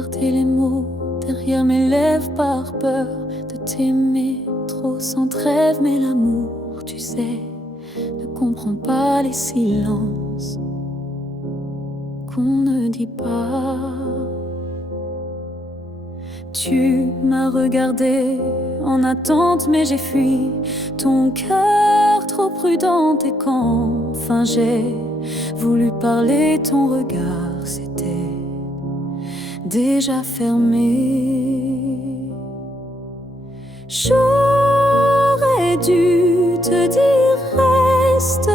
garder les mots derrière mes lèvres par peur de t'aimer trop sans trêve. Mais l'amour, tu sais, ne comprend pas les silences qu'on ne dit pas. Tu m'as regardé en attente, mais j'ai fui, ton cœur trop prudent. Et quand enfin j'ai voulu parler, ton regard s'était déjà fermé. J'aurais dû te dire reste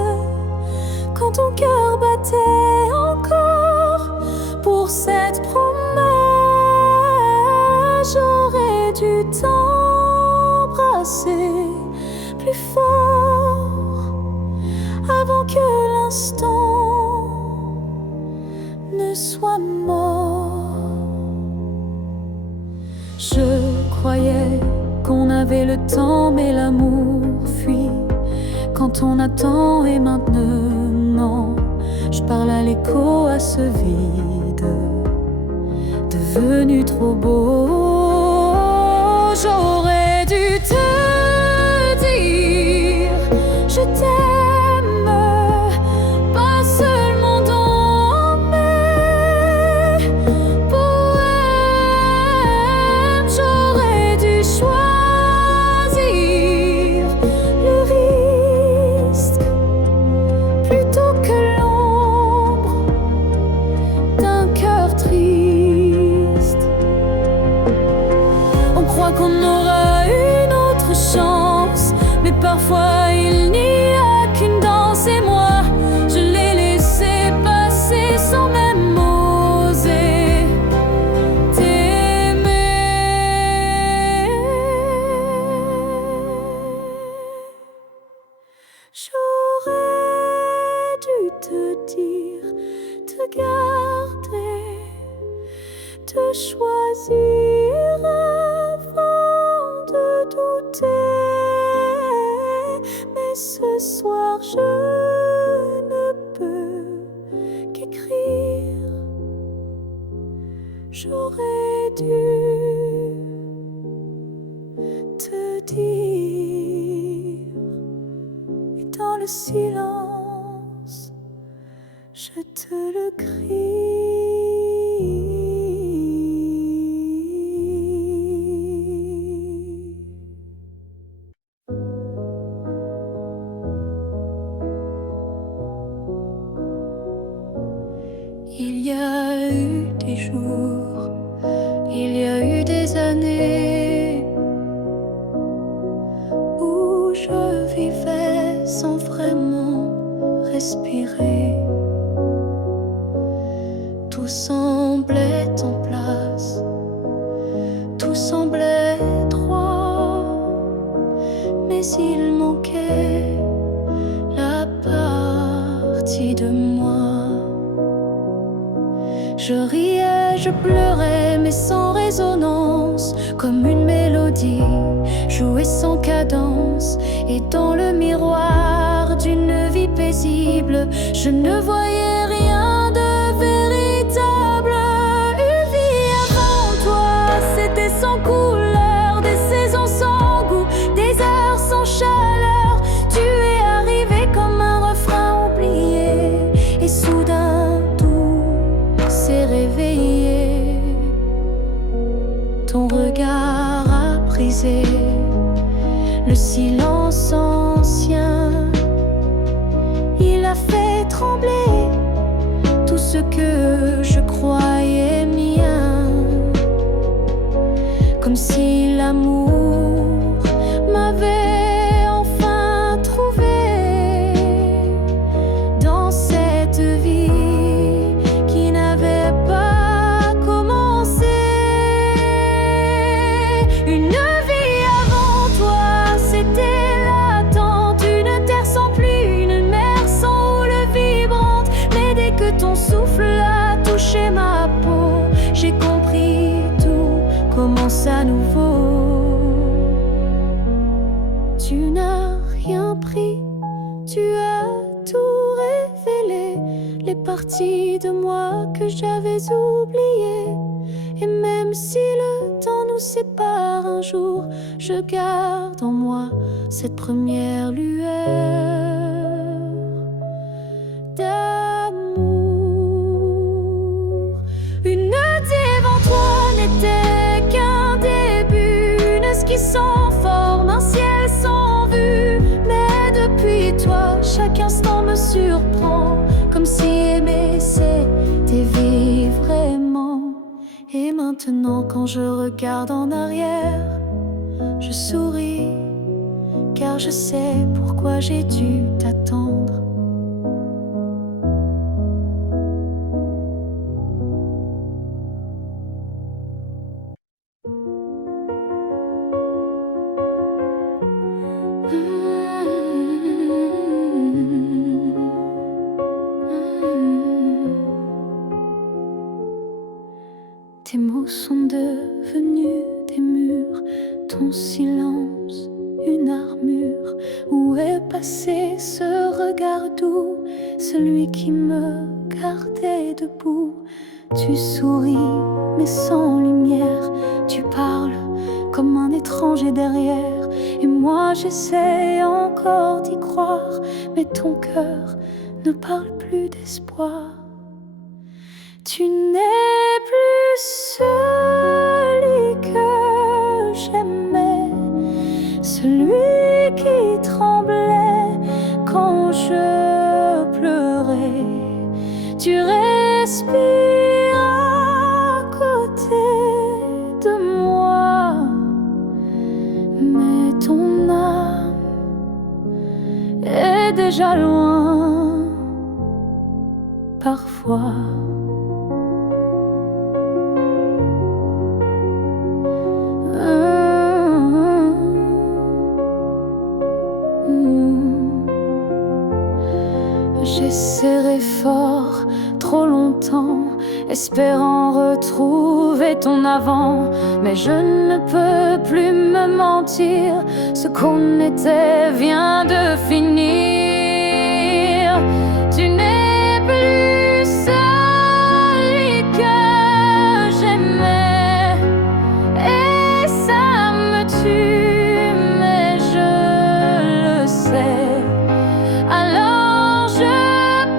quand ton cœur battait encore pour cette promesse. J'aurais dû t'embrasser plus fort avant que l'instant ne soit mort. Je croyais qu'on avait le temps, mais l'amour fuit quand on attend. Et maintenant, je parle à l'écho, à ce vide devenu trop beau. J'aurais dû te dire je t'aime, pas seulement dans mes poèmes. J'aurais dû choisir le risque plutôt que l'ombre d'un cœur triste. On croit qu'on aura une autre chance, mais parfois il n'y a qu'une danse. Et moi, je l'ai laissé passer sans même oser t'aimer. J'aurais dû te dire, te garder, te choisir avant de douter. Mais ce soir je ne peux qu'écrire. J'aurais dû te dire, et dans le silence je te le crie. Il y a eu des jours, il y a eu des années où je vivais sans vraiment respirer. Tout semblait en place, tout semblait droit, mais il manquait la partie de moi. Je riais, je pleurais, mais sans résonance, comme une mélodie jouée sans cadence. Et dans le miroir d'une vie paisible, je ne voyais rien de véritable. Une vie avant toi, c'était sans couleur, des saisons sans goût, des heures sans chaleur. Tu es arrivé comme un refrain oublié, et soudain s'est réveillé. Ton regard a brisé le silence ancien. Il a fait trembler tout ce que je croyais mien, comme si l'amour m'avait enfin trouvé dans cette vie qui n'avait pas commencé. Une vie avant toi, c'était l'attente, une terre sans pluie, une mer sans houle vibrante. Mais dès que ton souffle a touché ma peau, j'ai compris, tout commence à nouveau. Tu n'as rien pris, tu as tout révélé, les parties de moi que j'avais oubliées. Et sépare un jour, je garde en moi cette première lueur d'amour. Une nuit devant toi n'était qu'un début, une esquisse sans forme, un ciel sans vue. Mais depuis toi, chaque instant me surprend, comme si aimer c'était vivre vraiment. Et maintenant quand je regarde en arrière, je souris, car je sais pourquoi j'ai dû t'attendre. Tes mots sont devenus des murs, ton silence une armure. Où est passé ce regard doux, celui qui me gardait debout? Tu souris mais sans lumière, tu parles comme un étranger derrière. Et moi j'essaie encore d'y croire, mais ton cœur ne parle plus d'espoir. Tu n'es plus celui que j'aimais, celui qui tremblait quand je pleurais. Tu respires à côté de moi, mais ton âme est déjà loin parfois. J'ai serré fort trop longtemps, espérant retrouver ton avant. Mais je ne peux plus me mentir, ce qu'on était vient de finir. Tu n'es plus celui que j'aimais, et ça me tue, mais je le sais. Alors je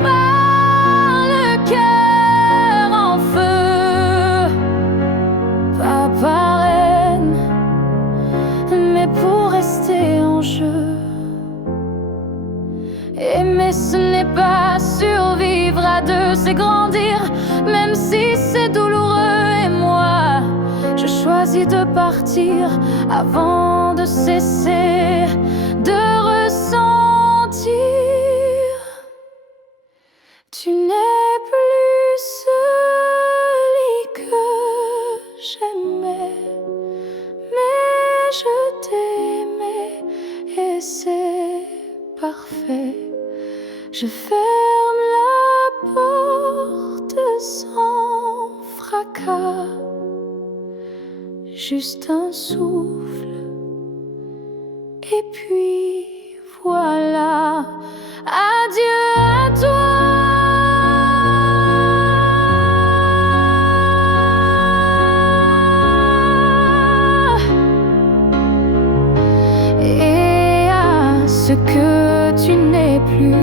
pars le cœur en feu, pas par haine, mais pour rester en jeu. Aimer ce n'est pas survivre à deux, c'est grandir, même si c'est douloureux. Et moi, je choisis de partir avant de cesser de ressentir. Tu n'es plus celui que j'aimais, mais je t'aimais et c'est parfait. Je ferme la porte sans fracas, juste un souffle, et puis voilà. Adieu à toi. Et à ce que tu n'es plus.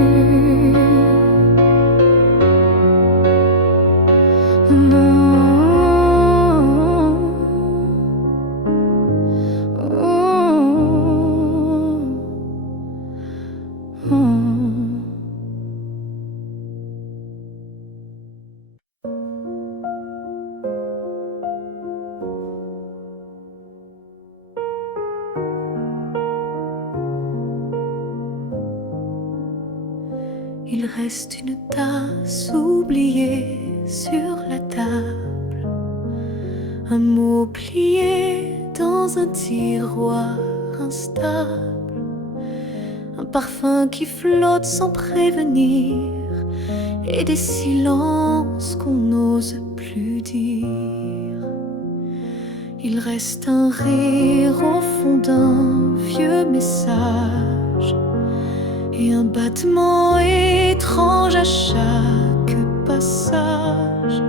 Il reste une tasse oubliée sur la table, un mot plié dans un tiroir instable, un parfum qui flotte sans prévenir, et des silences qu'on n'ose plus dire. Il reste un rire au fond d'un vieux message, et un battement étrange à chaque passage.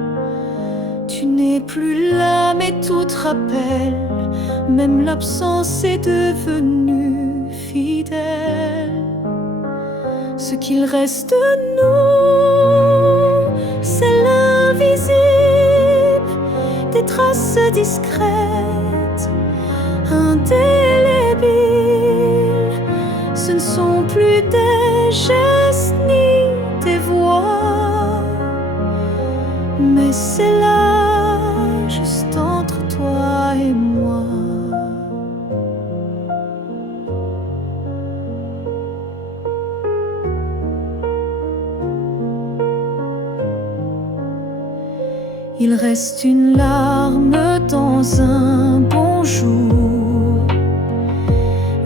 Tu n'es plus là, mais tout te rappelle même l'absence est devenue fidèle. Ce qu'il reste de nous, c'est l'invisible, des traces discrètes, indélébiles. Ce ne sont plus des gestes ni des voix, mais c'est là, juste entre toi et moi. Il reste une larme dans un bonjour,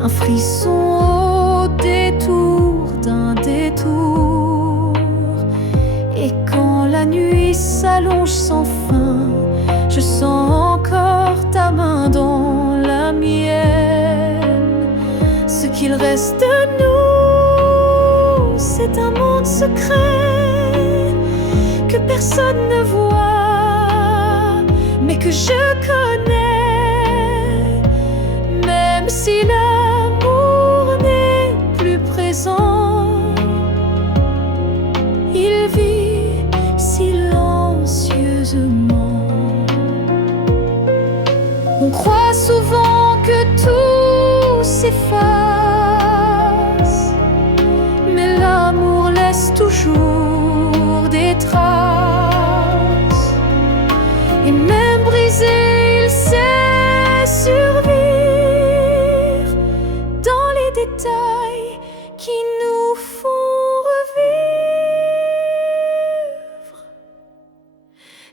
un frisson au détour d'un détour. Et quand la nuit s'allonge sans fin, je sens encore ta main dans la mienne. Ce qu'il reste de nous, c'est un monde secret que personne ne voit, mais que je connais. Même si l'amour n'est plus présent, il vit silencieusement. On croit souvent que tout s'efface, mais l'amour laisse toujours des traces. Et même brisé, il sait survivre dans les détails qui nous font revivre.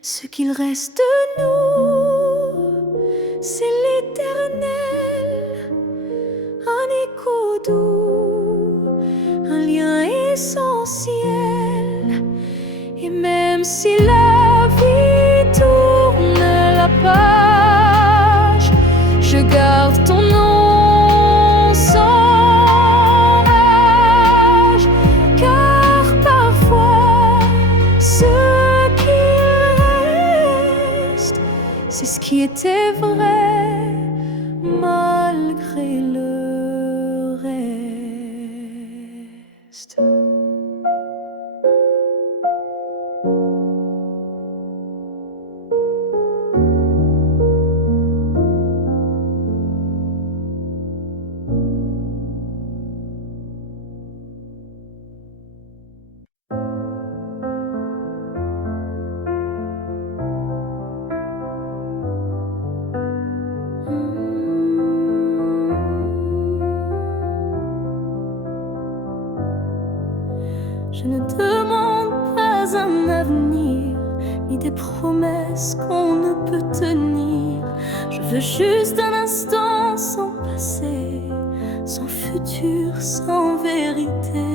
Ce qu'il reste de nous, c'est l'éternel, un écho doux, un lien essentiel. Et même si la vie tourne la page, je garde ton nom sans rage, car parfois ce qui reste, c'est ce qui était vrai malgré le reste. Je ne demande pas un avenir, ni des promesses qu'on ne peut tenir. Je veux juste un instant sans passé, sans futur, sans vérité.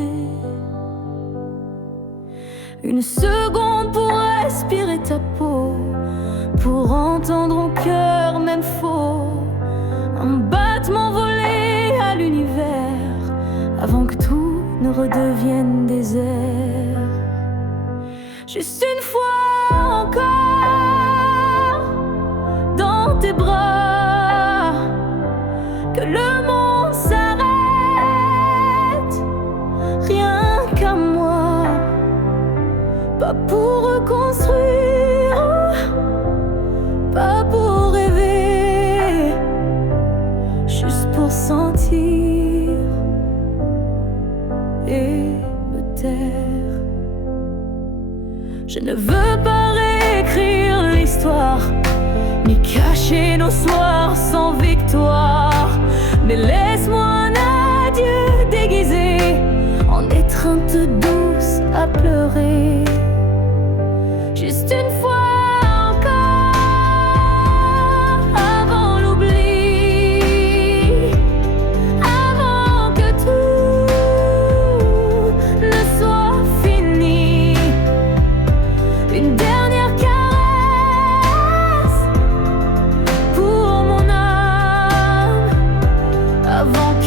Une seconde pour respirer ta peau, pour entendre au cœur même faux, un battement volé à l'univers, avant que tout ne redevienne désert. Juste une fois encore dans tes bras, que le monde s'arrête, rien qu'à moi, pas pour reconstruire, pas pour rêver, juste pour sentir et me taire. Je ne veux pas réécrire l'histoire, ni cacher nos soirs sans victoire, mais laisse-moi un adieu déguisé en étreinte douce à pleurer. Juste une fois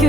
que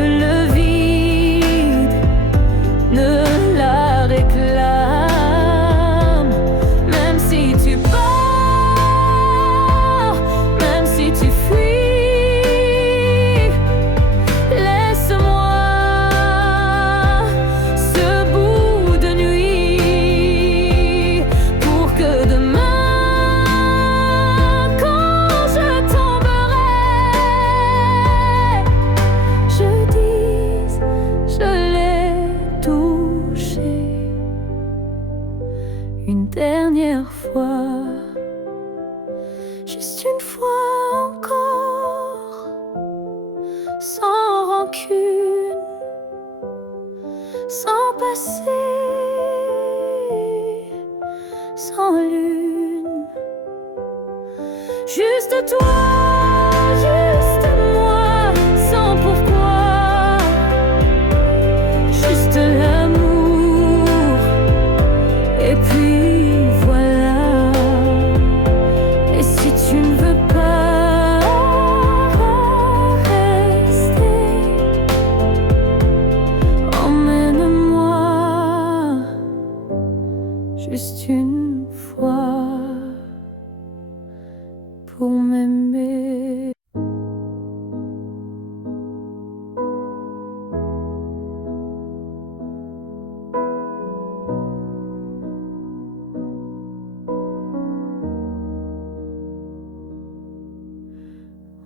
m'aimer.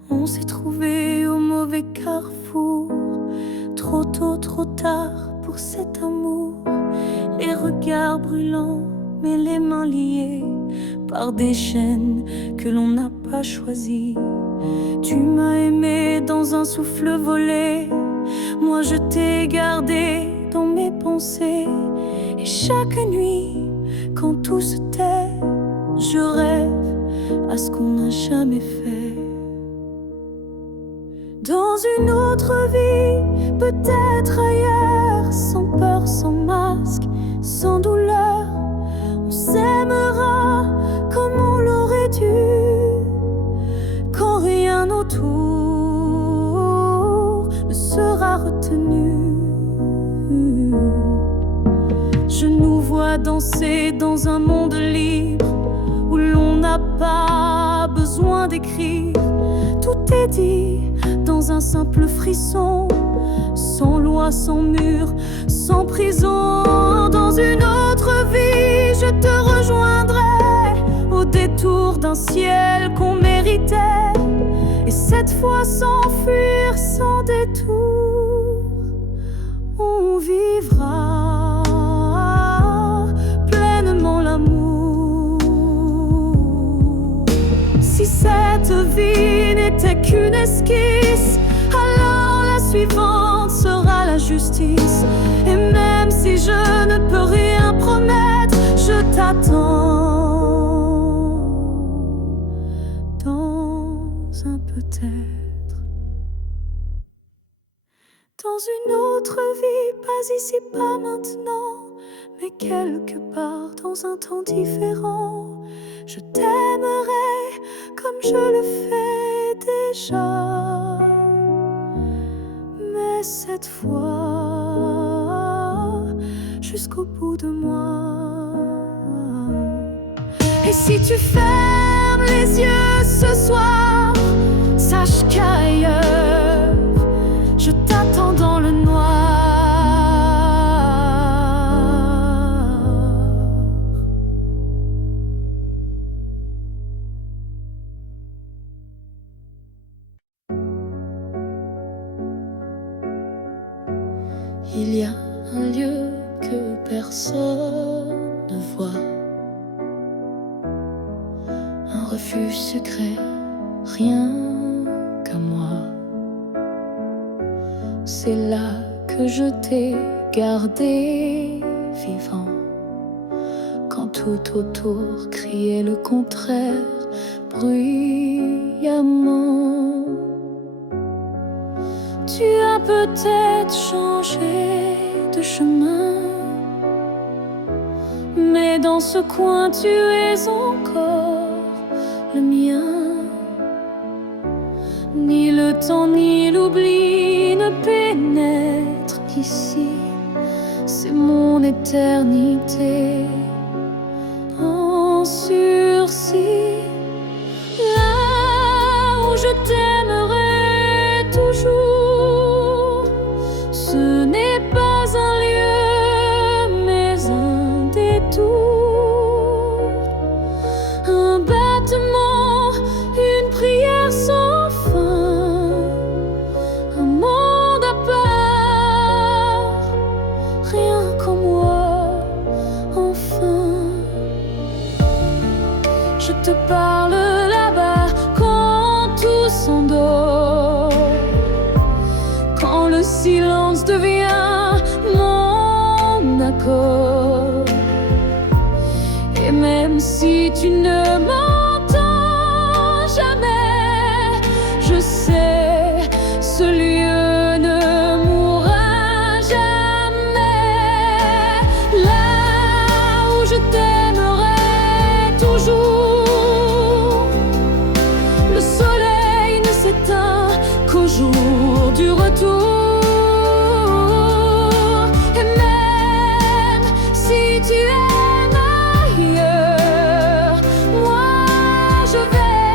On s'est trouvé au mauvais carrefour, trop tôt, trop tard pour cet amour. Les regards brûlants, mais les mains liées par des chaînes que l'on n'a pas choisies. Tu m'as aimé dans un souffle volé, moi je t'ai gardé dans mes pensées. Et chaque nuit, quand tout se tait, je rêve à ce qu'on n'a jamais fait. Dans une autre vie, peut-être ailleurs, sans peur, sans masque, sans douleur, on s'aimera comme on l'aurait dû, quand rien autour ne sera retenu. Je nous vois danser dans un monde libre, où l'on n'a pas besoin d'écrire. Tout est dit dans un simple frisson, sans loi, sans mur, sans prison. Dans une autre vie, je te rejoindrai au détour d'un ciel qu'on méritait. Et cette fois sans fuir, sans détour, on vivra pleinement l'amour. Si cette vie n'était qu'une esquisse, alors la suivante sera la justice. Et même si je ne peux rien promettre, je t'attends dans un peut-être. Dans une autre vie, pas ici, pas maintenant, mais quelque part dans un temps différent, je t'aimerai comme je le fais déjà. Mais cette fois, jusqu'au bout de moi. Et si tu fermes les yeux ce soir, sache qu'ailleurs, je t'attends dans le noir. Il y a un lieu que personne ne voit, un refuge secret, rien qu'à moi. C'est là que je t'ai gardé vivant, quand tout autour criait le contraire bruyamment. Tu as peut-être changé de chemin, mais dans ce coin tu es encore le mien. Ni le temps ni l'oubli ne pénètrent ici, c'est mon éternité en sursis. Là où je t'aimerai toujours, ce n'est pas un lieu, mais un détour, un battement, une prière sans fin, un monde à part, rien qu'en moi, enfin. Je te parle là-bas quand tout s'endort, quand le silence devient mon accord. Et même si tu ne m'entends jamais, je sais, ce lieu ne mourra jamais. Là où je t'aimerai toujours, le soleil ne s'éteint qu'au jour du retour. Et même si tu aimes ailleurs, moi je vais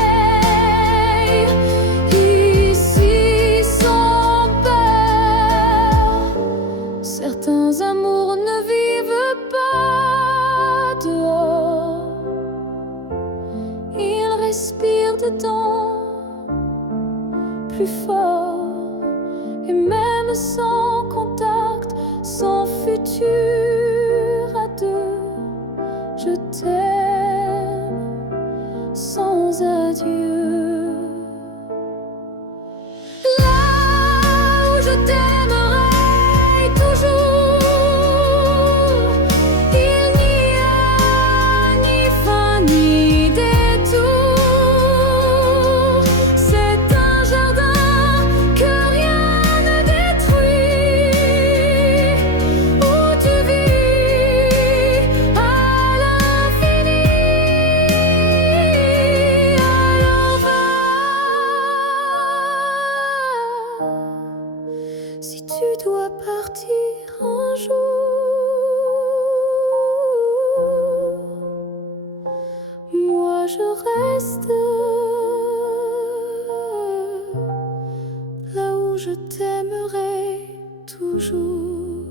plus fort. Et même sans contact, sans futur à deux, je t'aime sans adieu. Là où je t'aimerai toujours, il n'y a ni fin ni détour. C'est un jardin que rien ne détruit, où tu vis à l'infini. Alors va, si tu dois partir un jour, moi je reste là où je t'aimerai toujours.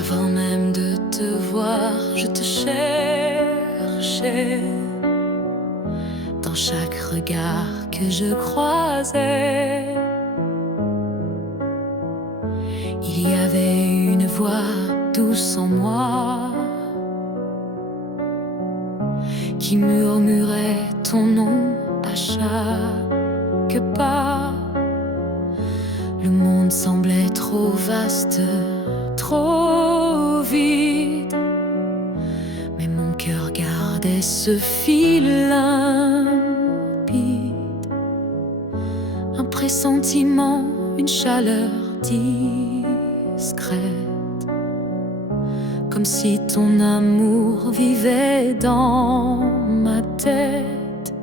Avant même de te voir, je te cherchais dans chaque regard que je croisais. Il y avait une voix douce en moi qui murmurait ton nom à chaque pas. Le monde semblait trop vaste, trop vide, mais mon cœur gardait ce fil limpide. Un pressentiment, une chaleur discrète, comme si ton amour vivait dans ma tête.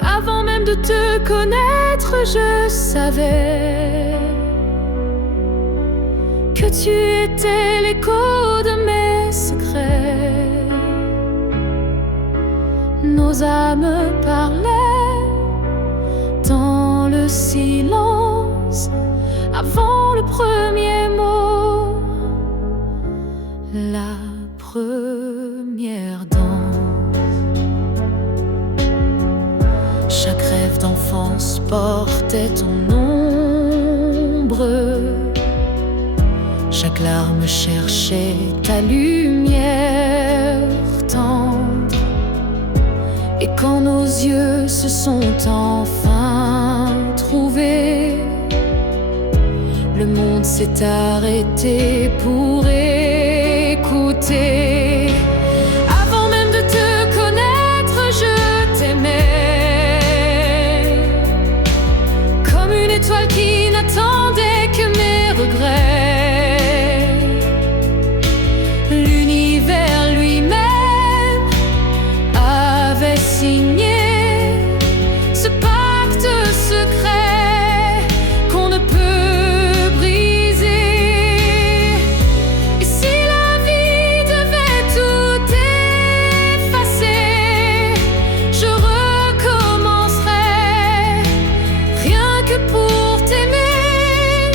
Avant même de te connaître, je savais que tu étais l'écho de mes secrets. Nos âmes parlaient dans le silence avant le premier mot, la première danse. Chaque rêve d'enfance portait ton ombre. Chaque larme cherchait ta lumière tendre. Et quand nos yeux se sont enfin trouvés, le monde s'est arrêté pour écouter. Avant même de te connaître, je t'aimais comme une étoile qui n'attendait que mes regrets. L'univers lui-même avait signé ce pacte secret qu'on ne peut briser. Et si la vie devait tout effacer, je recommencerais rien que pour t'aimer.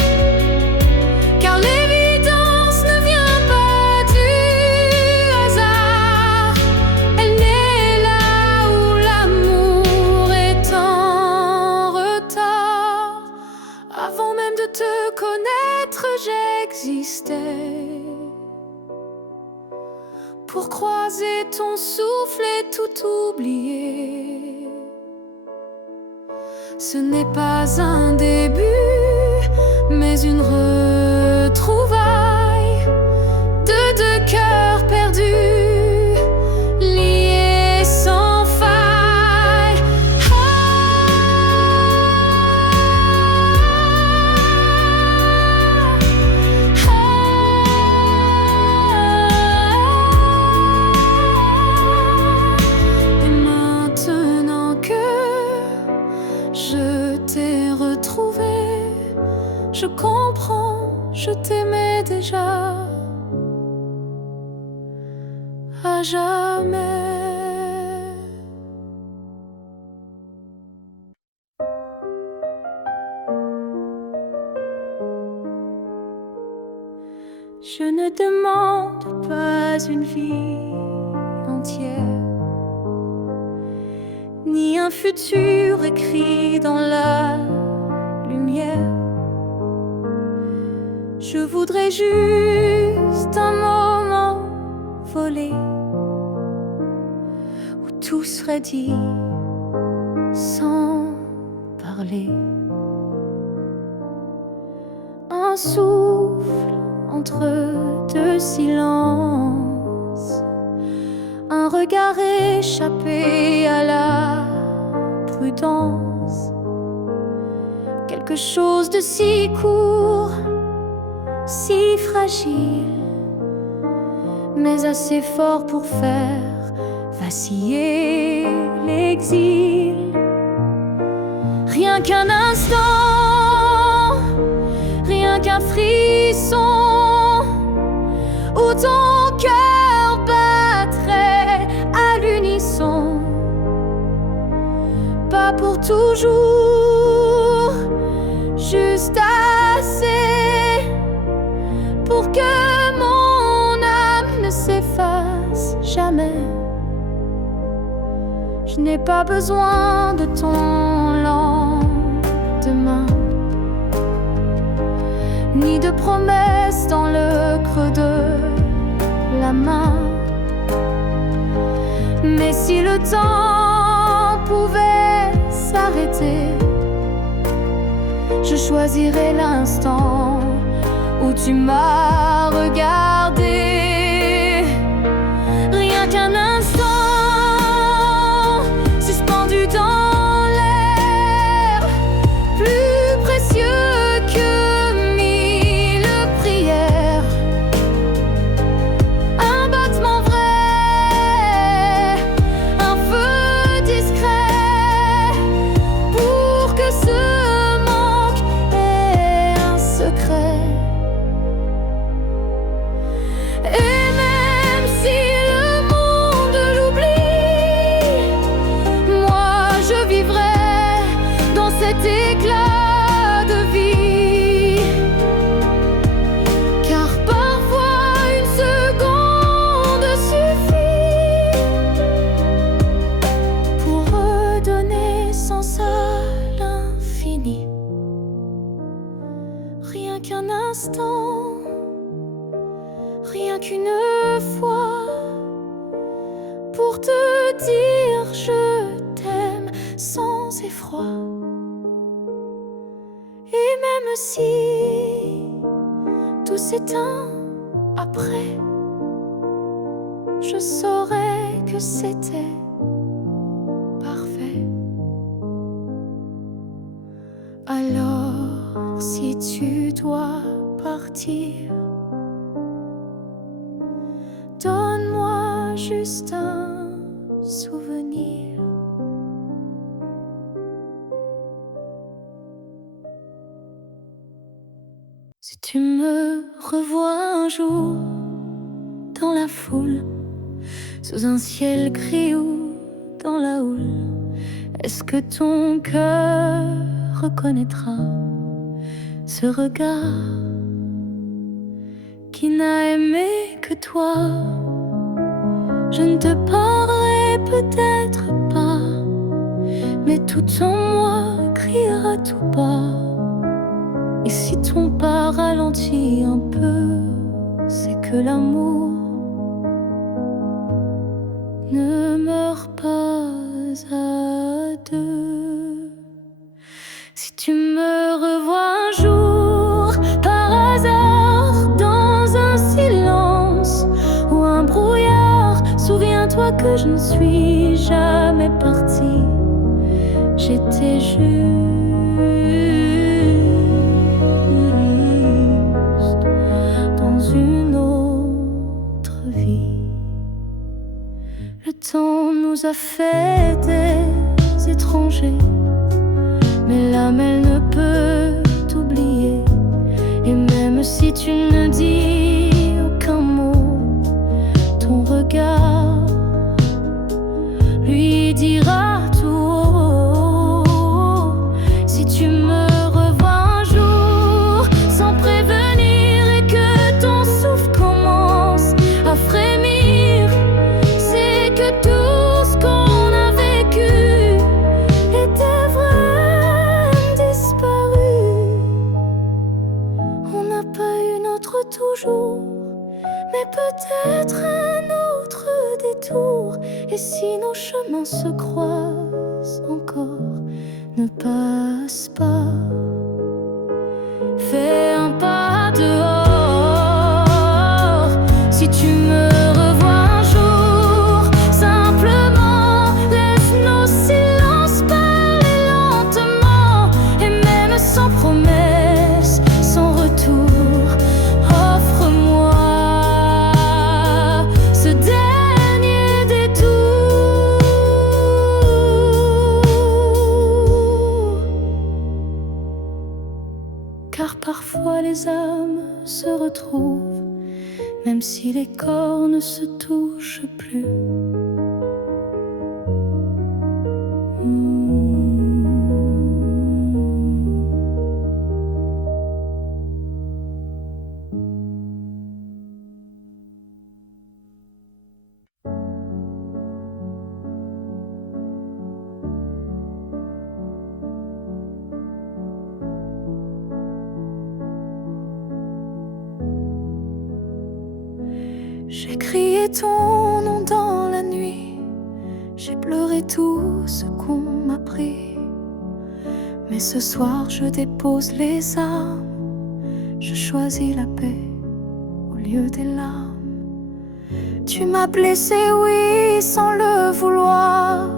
Car l'évidence ne vient pas du hasard, elle naît là où l'amour est en retard. Avant même de te connaître, j'existais pour croiser ton souffle et tout oublier. Ce n'est pas un début, mais une retrouvaille de deux cœurs perdus, liés sans faille. Et maintenant que je t'ai retrouvé, je comprends, je t'aimais déjà à jamais. Je ne demande pas une vie entière, ni un futur écrit dans la lumière. Je voudrais juste un moment volé où tout serait dit sans parler. Un souffle entre deux silences, un regard échappé à la prudence. Quelque chose de si court, si fragile, mais assez fort pour faire vaciller l'exil. Rien qu'un instant, rien qu'un frisson, où ton cœur battrait à l'unisson. Pas pour toujours, juste assez pour que mon âme ne s'efface jamais. Je n'ai pas besoin de ton lendemain, ni de promesses dans le creux de la main. Mais si le temps pouvait s'arrêter, je choisirais l'instant où tu m'as regardé. Rien qu'un instant, suspendu dans l'air, plus précieux que mille prières. Un battement vrai, un feu discret, pour que ce manque ait un secret. Et même si le monde l'oublie, moi je vivrai dans cet éclat de vie. Car parfois une seconde suffit pour redonner sens à l'infini. Rien qu'un instant, rien qu'une fois, pour te dire je t'aime sans effroi. Et même si tout s'éteint après, je saurais que c'était parfait. Alors si tu dois partir, donne-moi juste un souvenir. Si tu me revois un jour dans la foule, sous un ciel gris ou dans la houle, est-ce que ton cœur reconnaîtra ce regard qui n'a aimé que toi? Je ne te parlerai peut-être pas, mais tout en moi criera tout bas. Et si ton pas ralentit un peu, c'est que l'amour ne meurt pas à deux. Si tu me revois un jour par hasard dans un silence ou un brouillard, souviens-toi que je ne suis jamais partie. J'étais juste dans une autre vie. Le temps nous a fait des étrangers, mais l'âme elle ne peut t'oublier. Et même si tu ne dis aucun mot, ton regard lui dira tout haut. Si tu me revois un jour sans prévenir et que ton souffle toujours, mais peut-être un autre détour. Et si nos chemins se croisent encore, ne passe pas. Fais un pas dehors si tu me revois un jour. Simplement laisse nos silences parler lentement. Et même sans promesse, sans retour, offre-moi ce dernier détour. Car parfois les âmes se retrouvent, même si les corps ne se touchent plus. J'ai crié ton nom dans la nuit, j'ai pleuré tout ce qu'on m'a pris. Mais ce soir je dépose les armes, je choisis la paix au lieu des larmes. Tu m'as blessé, oui, sans le vouloir,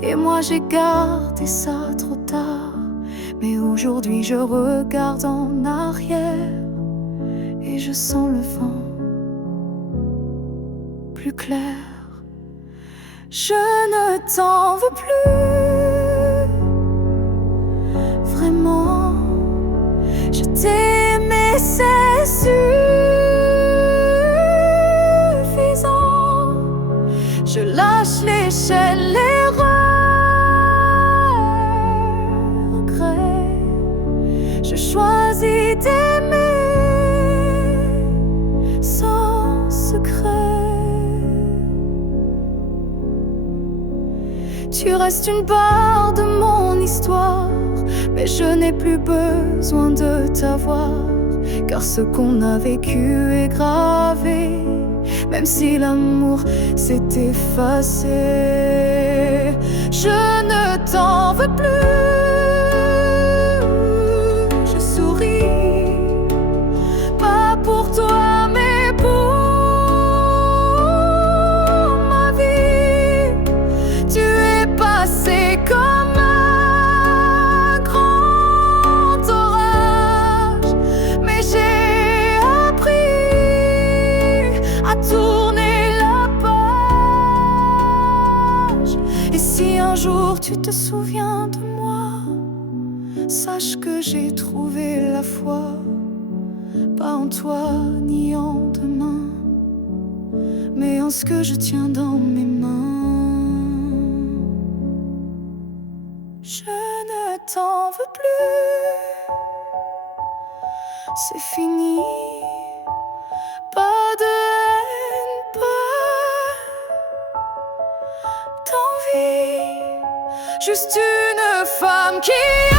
et moi j'ai gardé ça trop tard. Mais aujourd'hui je regarde en arrière et je sens le vent plus clair. Je ne t'en veux plus, vraiment. Je t'ai aimé, c'est suffisant. Je lâche l'échelle, les regrets. Je choisis d'aimer sans secret. Tu restes une part de mon histoire, mais je n'ai plus besoin de t'avoir, car ce qu'on a vécu est gravé, même si l'amour s'est effacé. Je ne t'en veux plus, je souris, pas pour toi mais pour ma vie. Tu es passé comme un grand orage, mais j'ai appris à tourner la page. Et si un jour tu te souviens de moi, sache que j'ai trouvé la foi, pas en toi ni en demain, mais en ce que je tiens dans mes mains. Je ne t'en veux plus, c'est fini. Pas de haine, pas d'envie, juste une femme qui a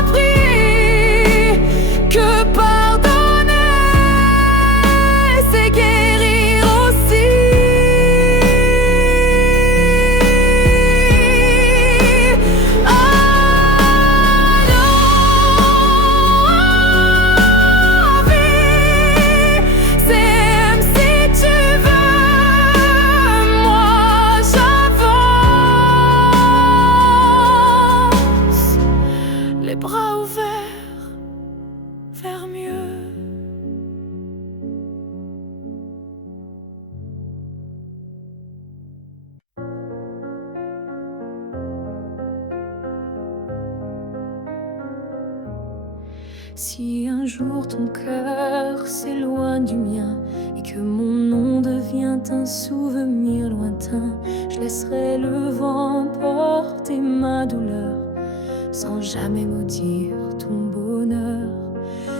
appris que pardonner, c'est guérir aussi. Les bras ouverts vers mieux. Si un jour ton cœur s'éloigne du mien et que mon nom devient un souvenir lointain, je laisserai le vent porter ma douleur sans jamais maudire ton bonheur.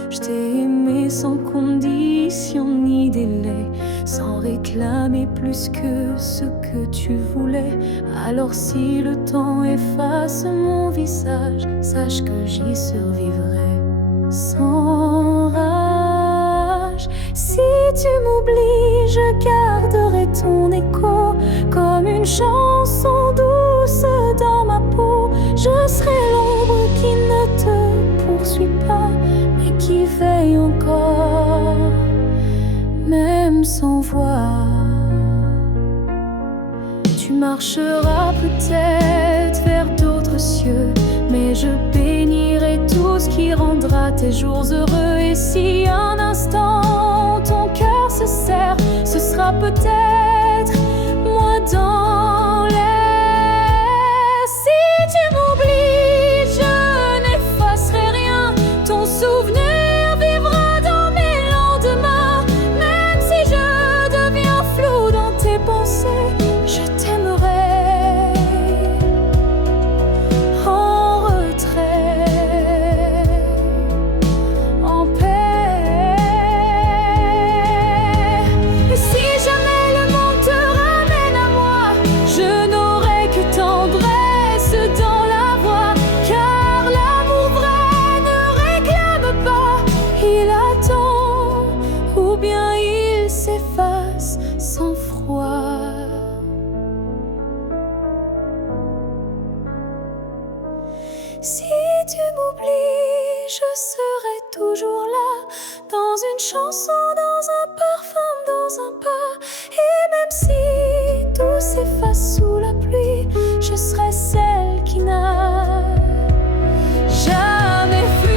Je t'ai aimé sans condition ni délai, sans réclamer plus que ce que tu voulais. Alors si le temps efface mon visage, sache que j'y survivrai sans je garderai ton écho comme une chanson douce dans ma peau. Je serai l'ombre qui ne te poursuit pas, mais qui veille encore, même sans voix. Tu marcheras peut-être vers d'autres cieux, mais je bénirai tout ce qui rendra tes jours heureux. Et si un instant ton cœur se serre, ce sera peut-être moi dans l'air. Si tu m'oublies, je n'effacerai rien. Ton souvenir vivra dans mes lendemains. Même si je deviens flou dans tes pensées, je t'aimerai en retrait, en paix. Et si jamais le monde te ramène à moi, je n'aurai que tendresse dans la voix. Car l'amour vrai ne réclame pas, il attend, ou bien il s'efface sans froid. Si tu m'oublies, je serai toujours là, dans une chanson, dans un parfum, dans un pas. Et même si tout s'efface sous la pluie, je serai celle qui n'a jamais fui.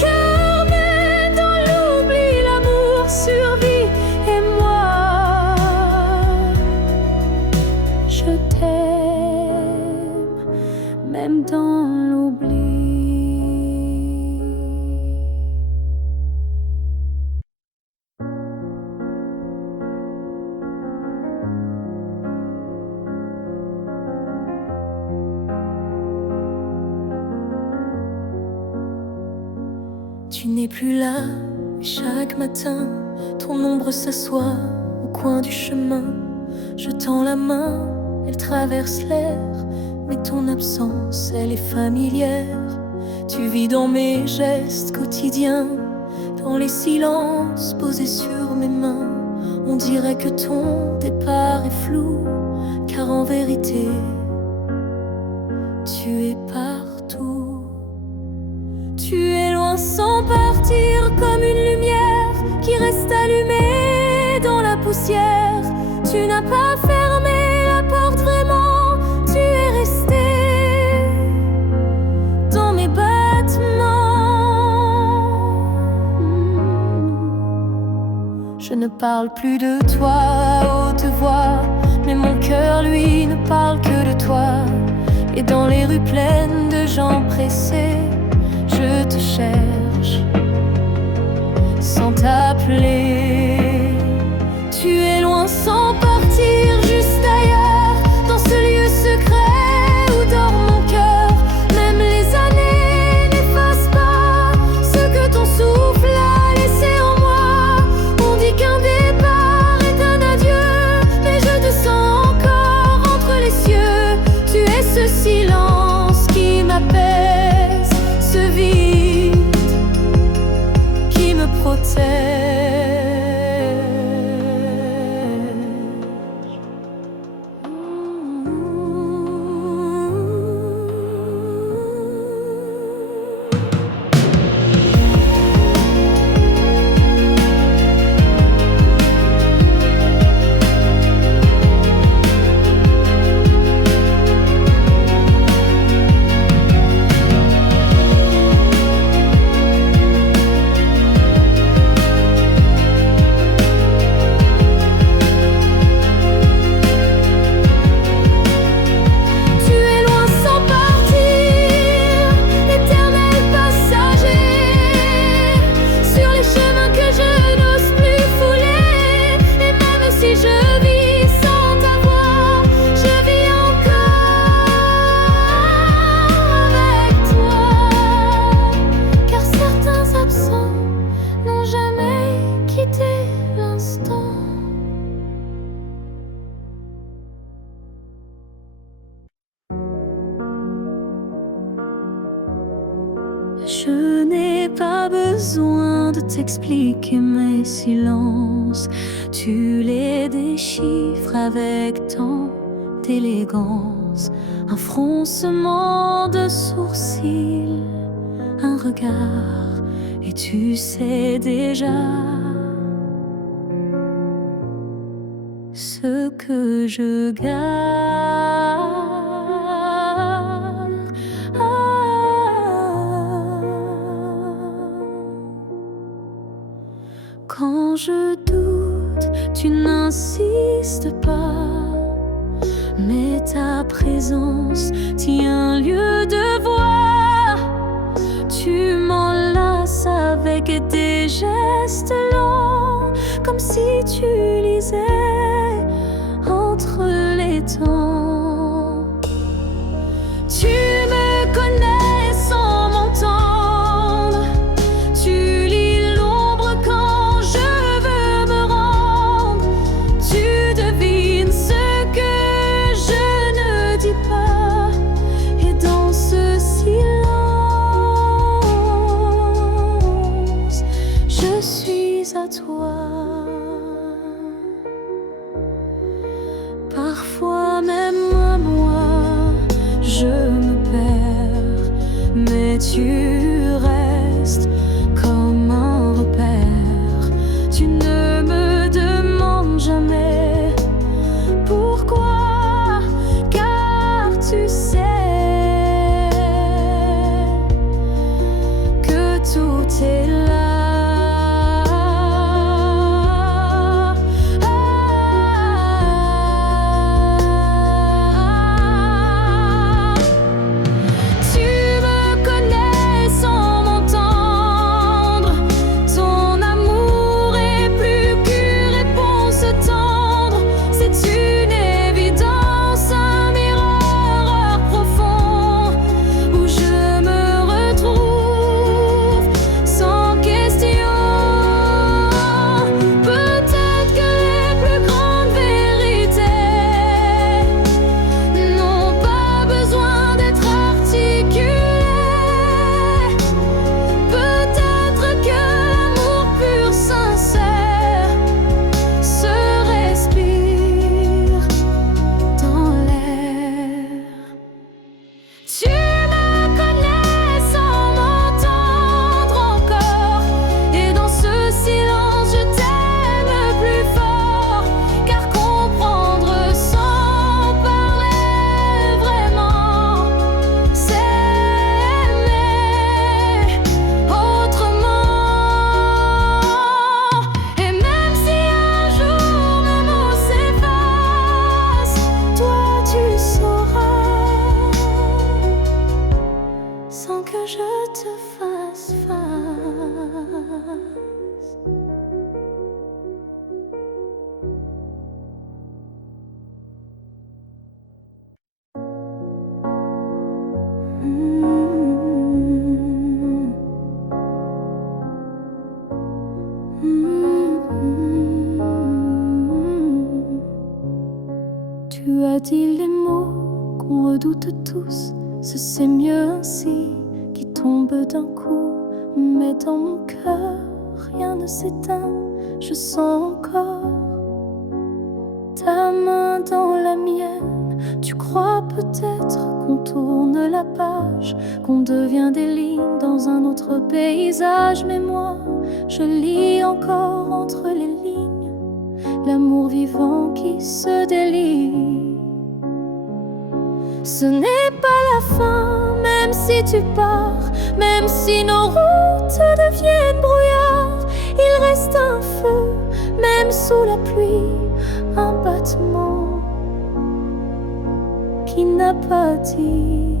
Car même dans l'oubli, l'amour survit. Et moi, je t'aime, même dans l'oubli. Tu n'es plus là, mais chaque matin, ton ombre s'assoit au coin du chemin. Je tends la main, elle traverse l'air, mais ton absence, elle est familière. Tu vis dans mes gestes quotidiens, dans les silences posés sur mes mains. On dirait que ton départ est flou, car en vérité, tu es partout. Tu es loin sans partir, comme une lumière qui reste allumée dans la poussière. Tu n'as pas fermé la porte vraiment, tu es resté dans mes battements. Je ne parle plus de toi à haute voix, mais mon cœur lui ne parle que de toi. Et dans les rues pleines de gens pressés, je te cherche sans t'appeler. Tu es loin sans partir, juste ailleurs, dans ce lieu secret où dort mon cœur. Même les années n'effacent pas ce que ton souffle a laissé en moi. On dit qu'un départ est un adieu, mais je te sens encore entre les cieux. Tu es ce silence qui m'apaise, ce vide qui me protège. Je n'ai pas besoin de t'expliquer mes silences. Tu les déchiffres avec tant d'élégance. Un froncement de sourcils, un regard, et tu sais déjà ce que je garde. Quand je doute, tu n'insistes pas, mais ta présence tient lieu de voix. Tu m'enlaces avec des gestes lents, comme si tu lisais entre les temps. Tu me connais sans m'entendre. Tu lis l'ombre quand je veux me rendre. Tu devines ce que je ne dis pas. Et dans ce silence, je suis à toi. Parfois même moi, je me perds, mais tu restes comme un repère. Tu ne me demandes jamais pourquoi, car tu sais que tout est là. Sans que je te fasse face. Tu as dit les mots qu'on redoute tous. C'est mieux ainsi, qui tombe d'un coup. Mais dans mon cœur, rien ne s'éteint. Je sens encore ta main dans la mienne. Tu crois peut-être qu'on tourne la page, qu'on devient des lignes dans un autre paysage. Mais moi, je lis encore entre les lignes l'amour vivant qui se délie. Ce n'est pas la fin, même si tu pars, même si nos routes deviennent brouillard. Il reste un feu, même sous la pluie, un battement qui n'a pas dit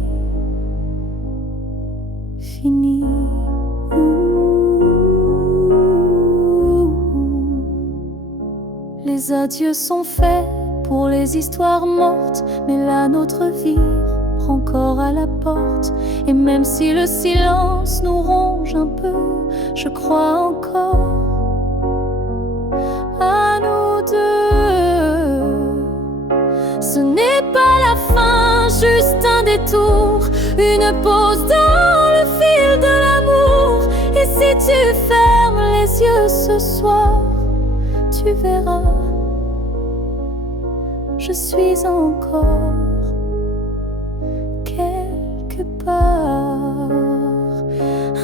fini. Les adieux sont faits pour les histoires mortes, mais la nôtre vie prend corps à la porte. Et même si le silence nous ronge un peu, je crois encore à nous deux. Ce n'est pas la fin, juste un détour, une pause dans le fil de la tu fermes les yeux ce soir, tu verras, je suis encore quelque part.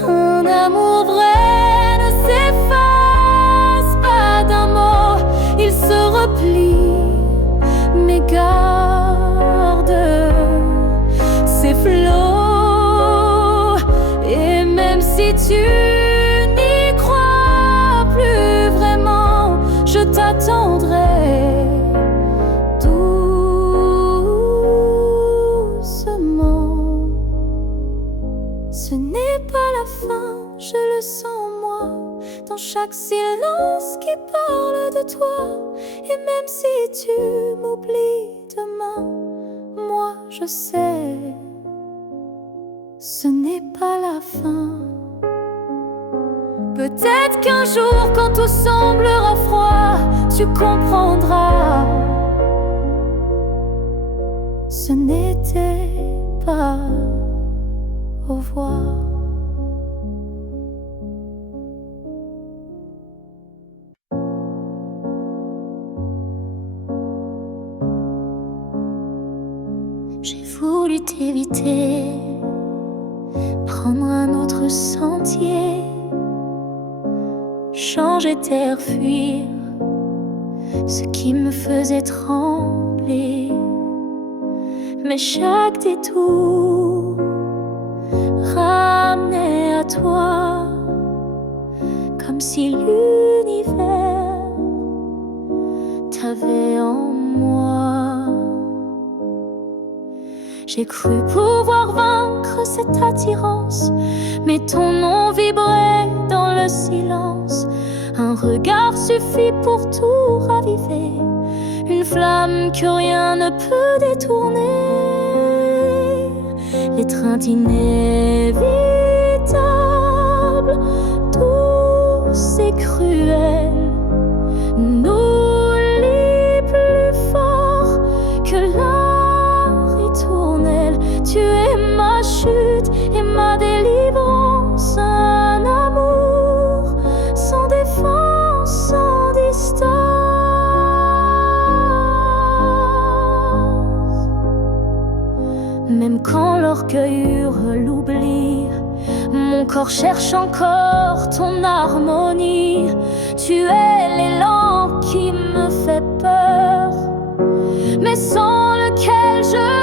Un amour vrai ne s'efface pas d'un mot, il se replie, mais garde ses flots. Et même si tu n'y crois plus vraiment, je t'attendrai doucement. Ce n'est pas la fin, je le sens en moi, dans chaque silence qui parle de toi. Et même si tu m'oublies demain, moi je sais, ce n'est pas la fin. Peut-être qu'un jour, quand tout semblera froid, tu comprendras, ce n'était pas au revoir. J'ai voulu t'éviter, prendre un autre sentier, changer d'air, fuir ce qui me faisait trembler. Mais chaque détour ramenait à toi, comme si l'univers t'avait en moi. J'ai cru pouvoir vaincre cette attirance, mais ton nom vibrait dans le silence. Un regard suffit pour tout raviver, une flamme que rien ne peut détourner. L'étreinte inévitable, douce et cruelle, nous lie plus fort que la ritournelle. Tu es ma chute et ma délivrance, un amour sans défense, sans distance. Même quand l'orgueil hurle l'oubli, mon corps cherche encore ton harmonie. Tu es l'élan qui me fait peur, mais sans lequel je